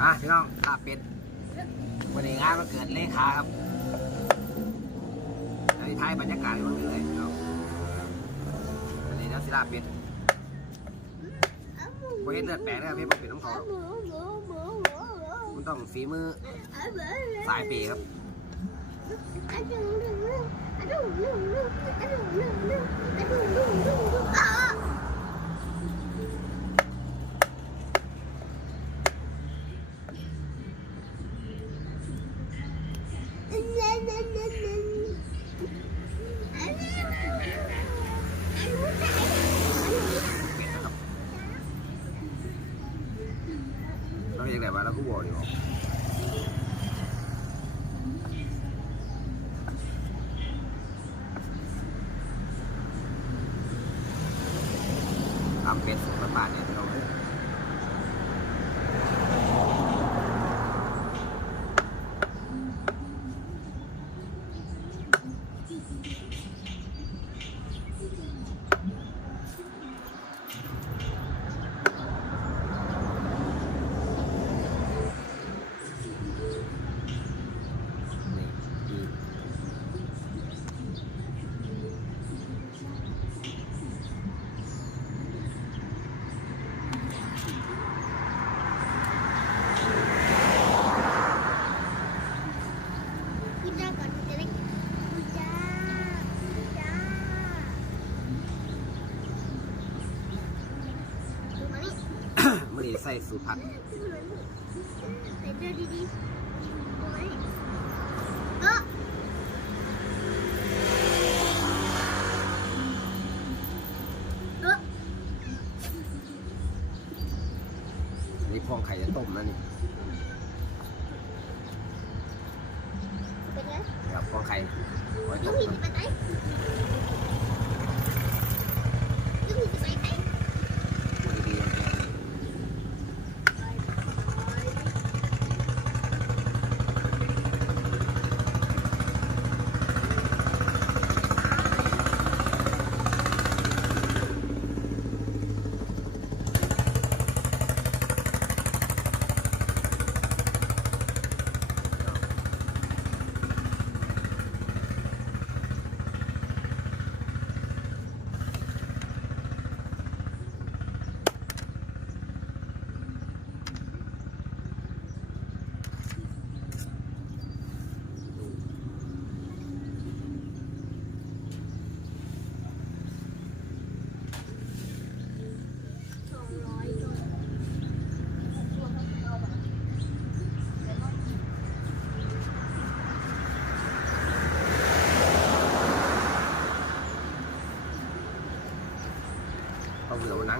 มาพี่น้องลาเป็ดวันนี้งานมันเกิดเลขาครับในท้ายบรรยากาศมันเรื่อยพี่น้องวันนี้เราสิลาเป็ดวันนี้เลือดแปลกนะครับพี่บอกเป็ดน้ำเขาหรอกมันต้องฝีมือสายปีครับเเรียกไหนวะเราก็วอลดีกว่าทำเป็ดสุกละบาทเนี่ยเราเนี่ย นี่อีกไม่ได้ ใส่สูตรผัดนี่พองไข่จะต้มนะนี่ครับพองไข่ไว้ต้ม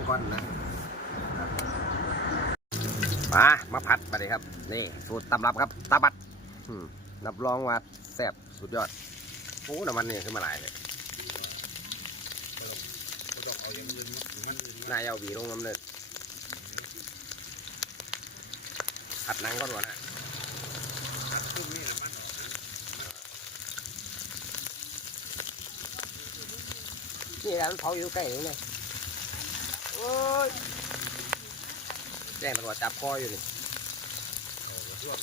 ก้อนนะมามาผัดไปเลยครับ นี่สูตรตำรับครับตาบัดรับรองว่าแซ่บสุดยอดโอ้น้ำมันนี่ขึ้นมาหลายเลยนายเอาหวีลงน้ำเนินผัดนังก่อนวนะพวกนี้นะมันออกนะนี่แหละมันเผาอยู่ใกล้เลยโอ้ยแจ้งตำรวจจับคออยู่นี่เอากระท่วม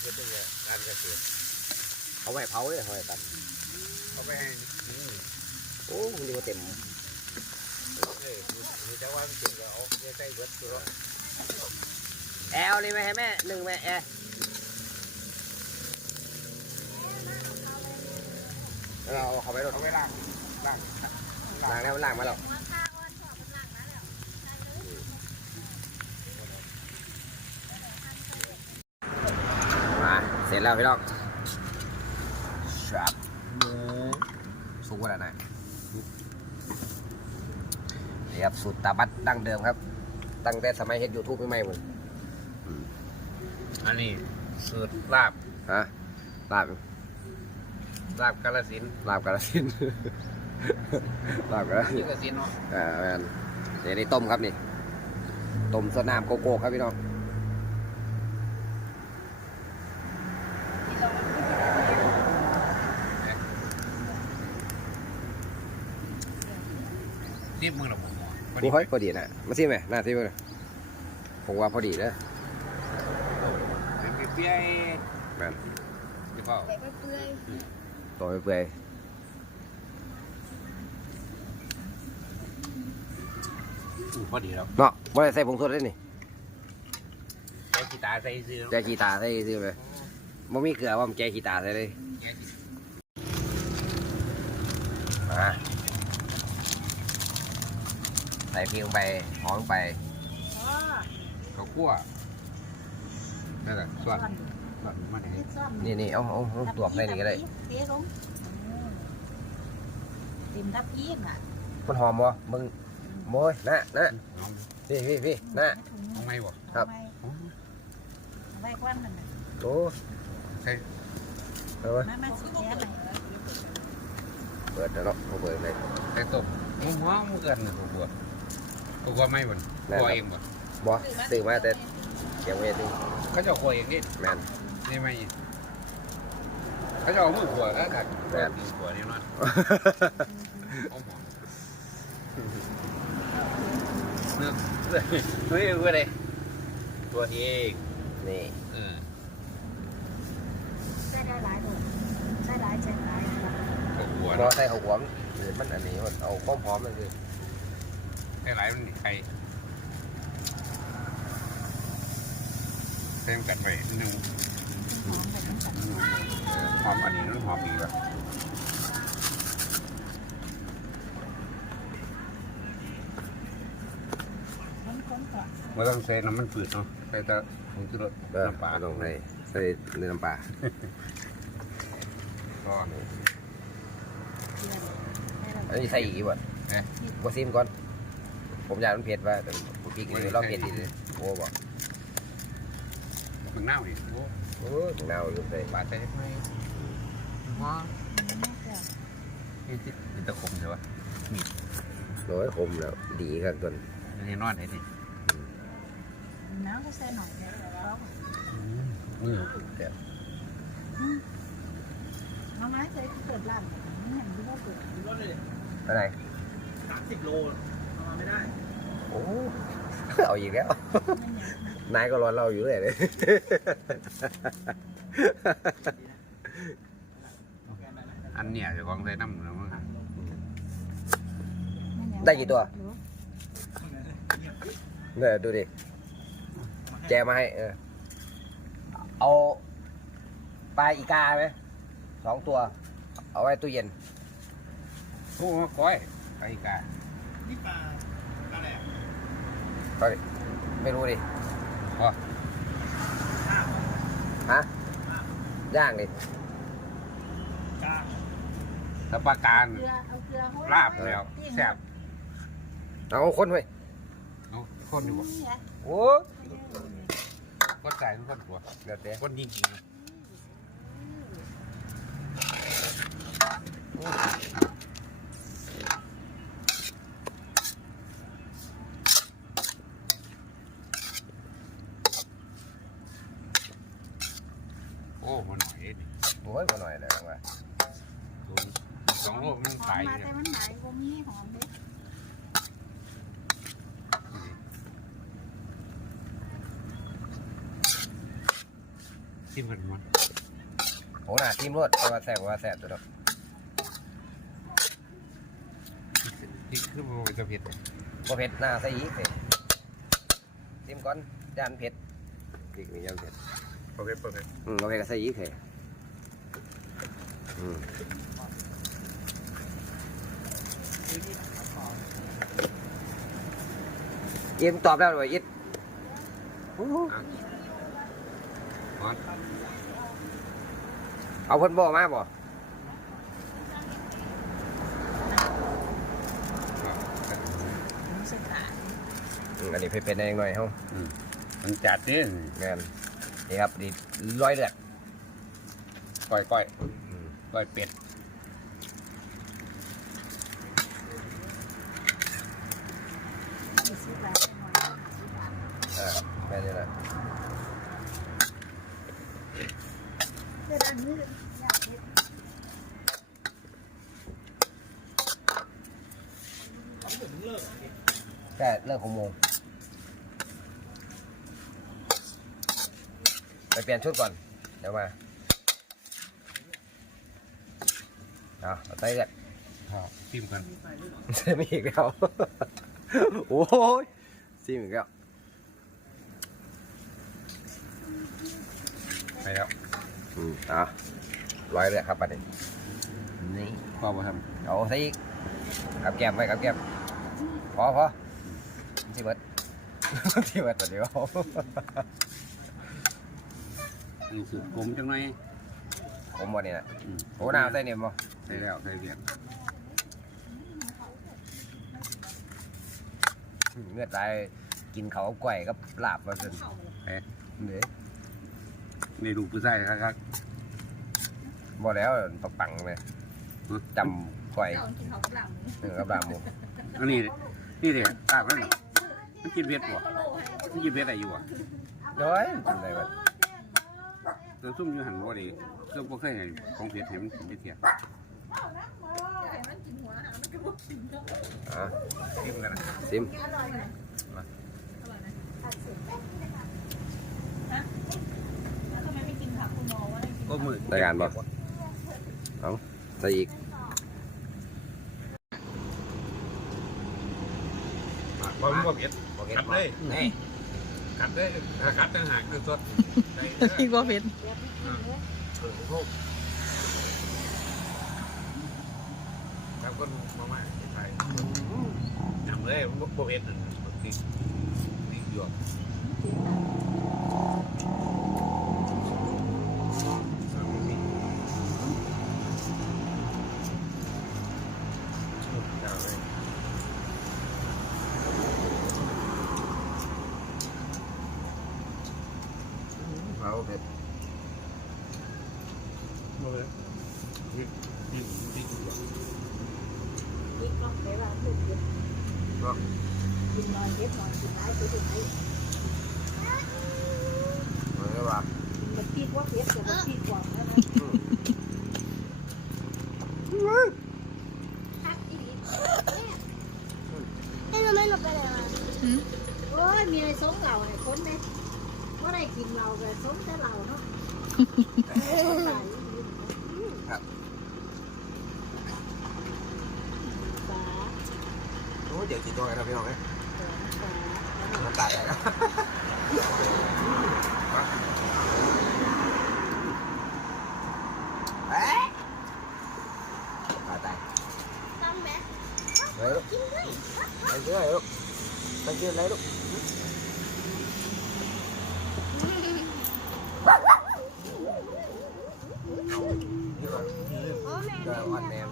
เพื่อเป็นไงการเกษตรเอาไว้เผาเลยเอาไว้ตัดเอาไปให้นี่โอ้มันดีกว่าเต็มเอ้ยมีแต่ว่ามันเป็นก็เอาไปใส่เบิดตัวแอลนี่ไหมให้แม่หนึ่งแม่แอร์เราเอาเขาไปรถเอาไว้ล่าง ล่างล้างแล้วมันล้างมาแล้วมาเสร็จแล้วพี่น้องครับสุกแล้วนะนี่ครับสูตรตาบัดดั้งเดิมครับ ตั้งแต่สมัยเฮ็ดยูทูบใหม่ๆหมดอันนี้สูตรลาบฮะลาบลาบกาลสินธุ์ลาบกระสินธุ์ ลาบกระสินี่นธุ์กาสินธุ์เนาะอ่าแมนเดี๋ยวได้ต้มครับนี่ต้มสดน้ำโกโก้ครับพี่น้องตีมือละผมนี่ค่อยพอดีนะมาซิไหมหน้าซิไหมผมว่าพอดีเด้อเป็นเปี้ยแม่นที่พ่อเปื่อยเปื่อยตัวเปื่อย พอดีแล้วๆเนาะบ่ได้ใส่ผงชูรสเลยนี่ใช้กีตาร์ใส่ซื้อแจกีตาใส่ซิไหมบ่มีเกลือว่ามันแจกีตาใส่เลยมาใส่พริกลงไปหอมลงไปอ๋อเขาคั่วนั่นแหละส่วนส่วนมันเองซ่อมนี่นี่เอาเอาเอาตวกใส่นี่ก็ได้เทลงเต็มทับยีนอะมันหอมบ่มึง โมยนะนะน้องพี่พี่พี่นะน้องไม่บอกครับเอาไว้กว้านมันน่ะโอ้ใช่เอาไว้มามาสีแดงเลยเปิดแล้วเนาะเอาเปิดเลยใส่ต้มมึงหัวมึงเกินนะผมบวชผมว่าไม่บ่นคั่วเองบ่บ่ซื้อมาแต่เก็บไว้ที่เขาจะคั่วเองนี่แม่นนี่ไม่เขาจะเอามือคั่วแล้วกันคั่วนี่นอน หอมเนื้อเนื้อเนื้ออะไรตัวเองนี่เออใส่ได้หลายดอกใส่หลายใส่หลายหัวพอใส่ข้าวหอมหรือมันอันนี้มันเอาความหอมมันคือไอ้หลายมันไข่เต็มกันไปหนึ่งหอมแบบนั้นกันหอมอันนี้นั่นหอมอีกแล้วมันคนก่อน ไม่ต้องใส่น้ำมันปืดเนาะใส่แต่ผงชูรสเออน้ำปลาลงใส่ใส่เนื้อน้ำปลาก็เดือนให้เราอันนี้ใส่อีกบ่เอ๊ะบ่ซิมก่อน ผมอยากมันเผ็ดว่าแต่พริกนี่เราเผ็ดดีเลยโอ้บ่มึงเน่าอีกโอ้โอ้ยเน่าอยู่ใส่ปลาใส่ไหมว้ามันจะนี่ที่เป็นตะคมใช่ปะโอ้ยขมแล้วดีครับตัวนี้นี่นอนไอ้นี่ น้ำก็ใส่หน่อยเดียวแล้วมือเอาไม้ใส่เปิดร้านนี่เห็นที่ว่าเปิดอะไหรสามสิบโลเอามาไม่ได้ โอ้เอาอีกแล้ว นายก็ร้อนเราอยู่เลยเลยอันเนี้ยเดี๋ยวของใส่น้ำแล้วมั้งได้กี่ตัวเนี่ยดูดิ แจมาให้ เออ เอาปลาอีกาไหมสองตัว เอาไว้ตู้เย็นโอ้มาก้อยไก่กานี่ปลาปลาแหลมก็ไม่รู้ดิพอฮะย่างดิกาถ้าปลาการเกลือเอาเกลือลาบแล้วแซ่บเอาคนไว้เอาคนอยู่บ่นี่ไงโอ้คนใส่ทุกคนกลัวเดี๋ยวเดี๋ยวคนยิงจริงโอ้มาหน่อยนี่ โอ้ยมาหน่อยเลยว่า สองโลมัน หอม ขาย มา เนี่ย แต่มันไหนบ่มีหอมเด้ ชิมกันมั้งโอ้หน่าทีมรวดเอาว่าแสบว่าแสบตัวเนาะที่คือมันจะเผ็ดบ่เผ็ดหน้าใส่อีกเผ็ดทีมก่อนจานเผ็ดอีกนี่ยังเผ็ดโอเคโอเคอืมบ่เผ็ดก็ใส่อีกเผ็ดอืมอิมตอบแล้วหรืออิด มันเอาเพิ่นบ่มาบ่มันสุดขาอืมอันนี้เผ็ดๆแดงหน่อยเฮามันจัดนี่แม่นนี่ครับนี่ร้อยเลือดก้อยก้อยอืมก้อยเป็ด สิสิบบาทหน่อยสิบบาท อ่าแม่นี่แหละ เดี๋ยวอันนี้อยากเฮ็ด เขาถึงเลิก แต่เลิกหกโมงไปเปลี่ยนชุดก่อน เดี๋ยวมาเอาเอาไปกันทิมกันเซมีอีกแล้ว โอ้ยซิมอีกแล้ว ไปแล้ว อืมอะร้อยเลยครับประเด็นนี่พ่อมาทเอาใส่อีกกับแก้มไว้กับแก้มพอพอ ที่เบิดที่เบิดตัวเดียวำนี่สุดผมจังหน่อย ผมวันนี้นะอืม โอ้น้ำใส่เนี่ยมั้งใส่แล้วใส่เรียนเงือดไหลกินเขาวกล้วยกับลาบมาจนเหนื่อยในดูผู้ชายครับ บ่แล้วปังปังๆเลยอืม จำกล้วยเรากินเขากลังเออกับลาบหมูอันนี้นี่เด็กตาบนั่นน่ะ มันกินเผ็ดบ่มันกินเผ็ดอะไรอยู่อะเด้อยจำได้บัดเราซุ่มอยู่หันบ่ดีเราบ่เคยเห็นของเผ็ดเห็นมันกินได้เทียมันกินหัวหามันก็บอกกินเนาะอะทิมกันนะซิมอร่อยนะอร่อยนะฮะแล้วทำไมไม่กินผักคุณหมอว่าให้กินก็มือรายการบ่เอาใส่อีกบ่มีบ่เผ็ดโอเค กัดเลยนี่กัดเลยถ้ากัดต่างหากคือสดใส่อีกว่าเผ็ดครับก็มาม่าใส่ยำเลยบ่เผ็ดนั่นนี่นี่หยวก เอาเผ็ด มาเลยนี่นี่นี่หยวก กินก็ ไปว่าถูกกินกินนอนเย็บนอนกินได้ไปถึงไหนเอาเลยว่ามันคิดว่าเย็บแต่มันคิด กว่าแล้วนะให้เราไม่หลบไปเลยโอ้ยมีอะไรสมเก่าไอ้คนเนี่ยว่าได้กินเราแบบสมแต่เราเนาะโอ้เดี๋ยวกินตัวกันนะพี่น้องเอ้ยน้ำตาไหลแล้วเอ๊ะตายตายเฮ้ยลูกไปเชื่อลูกไปเชื่ออะไรลูกเดี๋ยวอ่อนแนม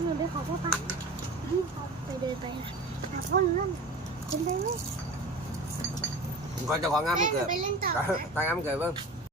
หนูไปขอพ่อปะไป เดินไปหาพ่อหนูนั่นคุณไปไหมผมก่อนจะของงานมันเกิดไปเล่นต่อ ตั้งงานมันเกิดเบิ่งไ